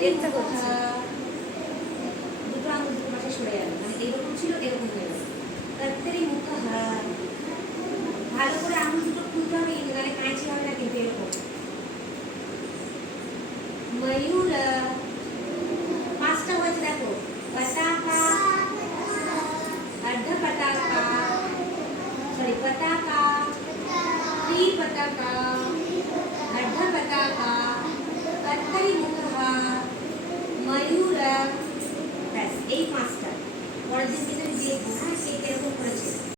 দেখতে হচ্ছে। দুটো আঙুল দুটো পাশে সরে গেল, মানে এইরকম ছিল এরকম হয়ে গেল। কর্তরি মুখ ভালো করে আঙুল দুটো খুলতে হবে, নাহলে কাঁচি হবে না কিন্তু এরকম। ময়ূর পাঁচটা হয়েছে দেখো, পতাকা, अर्ध पताका, सॉरी पताका, त्रिपताका, अर्ध पताका, कर्तरी मुखः, मयूर, ব্যাস এই পাঁচটা। পরের দিন কিন্তু দেখবো হ্যাঁ কে কিরকম করেছে।